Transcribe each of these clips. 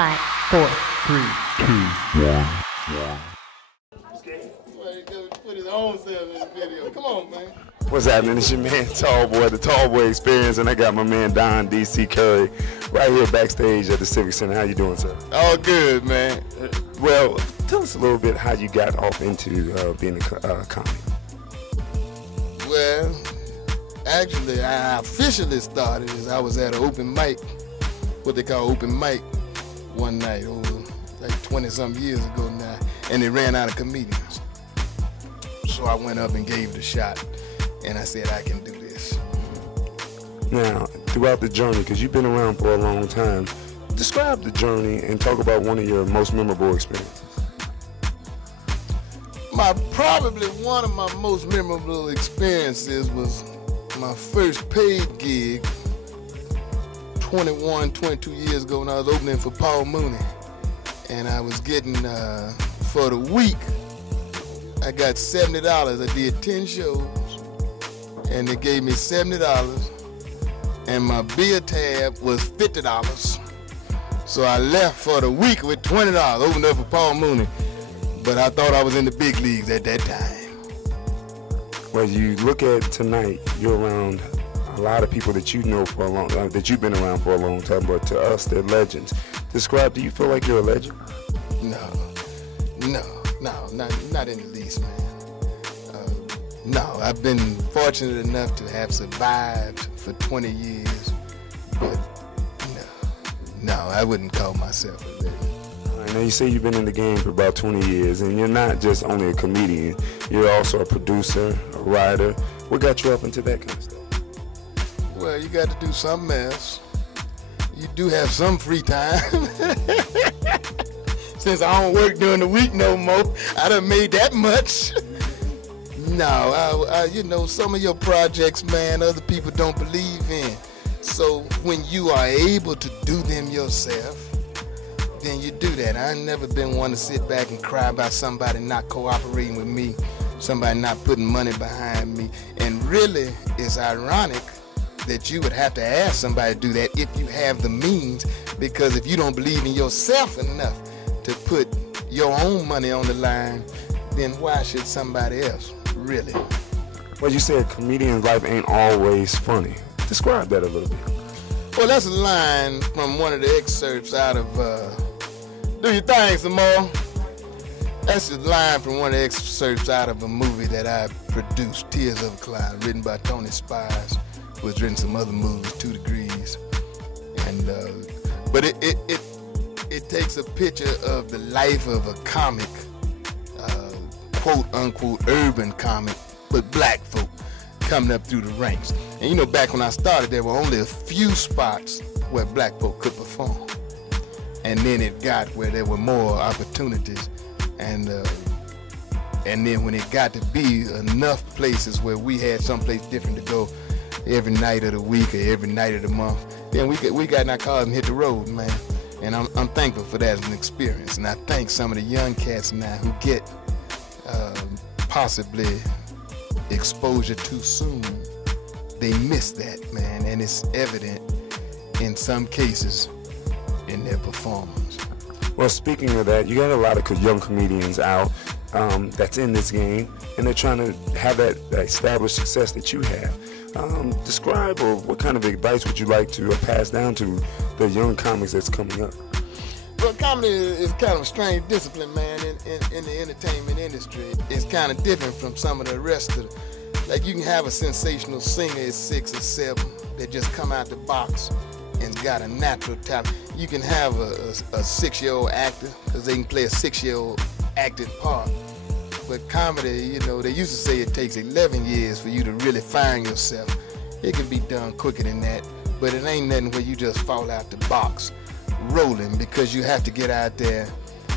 5, 4, 3, 2, 1. Put his own self in the video. Come on, man. What's happening? It's your man Tall Boy, the Tall Boy Experience, and I got my man Don D.C. Curry right here backstage at the Civic Center. How you doing, sir? All good, man. Well, tell us a little bit how you got off into being a comic. Well, actually, I officially started as I was at an open mic, what they call open mic, one night over like 20-some years ago now, and they ran out of comedians. So I went up and gave it a shot, and I said, I can do this. Now, throughout the journey, because you've been around for a long time, describe the journey and talk about one of your most memorable experiences. Probably one of my most memorable experiences was my first paid gig 21, 22 years ago when I was opening for Paul Mooney. And I was getting, for the week, I got $70. I did 10 shows, and they gave me $70, and my beer tab was $50. So I left for the week with $20, opened up for Paul Mooney. But I thought I was in the big leagues at that time. Well, you look at tonight, you're around a lot of people that you know for a long time, that you've been around for a long time, but to us, they're legends. Describe, do you feel like you're a legend? No, not in the least, man. No, I've been fortunate enough to have survived for 20 years, but no, I wouldn't call myself a legend. Now you say you've been in the game for about 20 years, and you're not just only a comedian, you're also a producer, a writer. What got you up into that kind of stuff? Well, you got to do something else. You do have some free time. Since I don't work during the week no more, I done made that much. No, some of your projects, man, other people don't believe in. So when you are able to do them yourself, then you do that. I've never been one to sit back and cry about somebody not cooperating with me, somebody not putting money behind me. And really, it's ironic that you would have to ask somebody to do that if you have the means, because if you don't believe in yourself enough to put your own money on the line, then why should somebody else, really? Well, you said comedian's life ain't always funny. Describe that a little bit. Well, that's a line from one of the excerpts out of Do Your Thing Some More. That's a line from one of the excerpts out of a movie that I produced, Tears of a Clown, written by Tony Spires, who has written some other movies, 2 Degrees. And but it takes a picture of the life of a comic, quote unquote urban comic, but black folk coming up through the ranks. And back when I started, there were only a few spots where black folk could perform. And then it got where there were more opportunities, and then when it got to be enough places where we had someplace different to go every night of the week or every night of the month, then we got in our cars and hit the road, man. And I'm thankful for that as an experience. And I thank some of the young cats now who get possibly exposure too soon. They miss that, man, and it's evident in some cases in their performance. Well, speaking of that, you got a lot of young comedians out that's in this game, and they're trying to have that established success that you have. Describe, or what kind of advice would you like to pass down to the young comics that's coming up? Well, comedy is kind of a strange discipline, man, in the entertainment industry. It's kind of different from some of the rest of like you can have a sensational singer at 6 or 7 that just come out the box and got a natural talent. You can have a 6-year-old actor, because they can play a 6-year-old acting part. But comedy, they used to say it takes 11 years for you to really find yourself. It can be done quicker than that, but it ain't nothing where you just fall out the box rolling, because you have to get out there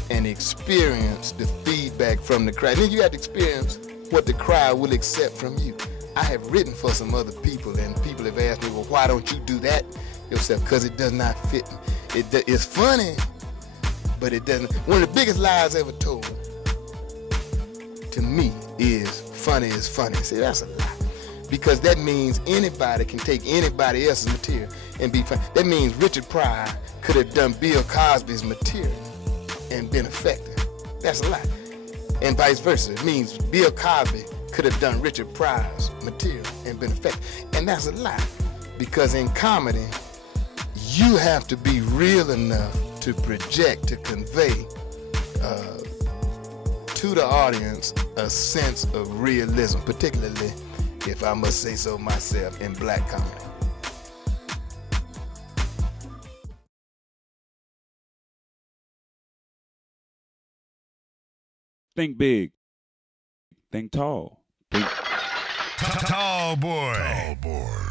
and experience the feedback from the crowd. Then you have to experience what the crowd will accept from you. I have written for some other people, and people have asked me, well, why don't you do that yourself? Because it does not fit me. It's funny, but it doesn't. One of the biggest lies ever told to me is funny is funny. See, that's a lie. Because that means anybody can take anybody else's material and be funny. That means Richard Pryor could have done Bill Cosby's material and been effective. That's a lie. And vice versa. It means Bill Cosby could have done Richard Pryor's material and been effective. And that's a lie. Because in comedy, you have to be real enough to project, to convey to the audience a sense of realism, particularly, if I must say so myself, in black comedy. Think big. Think tall. Think Tall boy. Tall boy.